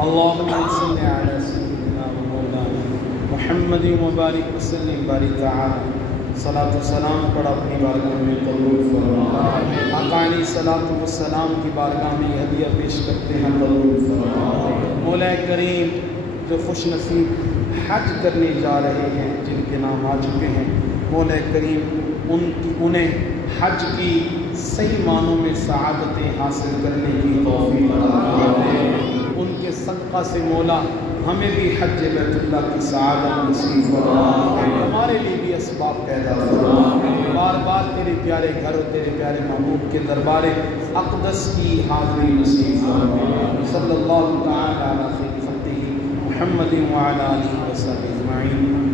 अल्लाहुम्मा सल्लि अला सय्यिदिना व मौलाना मुहम्मद व बारिक वसल्लिम बारिक तआला सलात व सलाम पढ़ अपनी बारगाह में कबूल फरमा। आका अलैहि सलातो व सलाम की बारगाह में हदिया पेश करते हैं, कबूल फरमा। मौला करीम जो खुश नसीब हज करने जा रहे हैं, जिनके नाम आ चुके हैं, मौला करीम उन्हें हज की सही मानों में सआदतें हासिल करने की तौफीक अता फरमाए। उनके सदक़ा से मौला हमें भी हज बैतुल्लाह की सआदत नसीब फरमा, हमारे लिए भी असबाब पैदा फरमा। बार बार तेरे प्यारे घर और तेरे प्यारे महबूब के दरबार अक़दस की हाज़िरी नसीब फरमा। सल्लल्लाहु तआला अला खैरि खल्क़िही मुहम्मद व अला आलिहि व सहबिही अजमईन।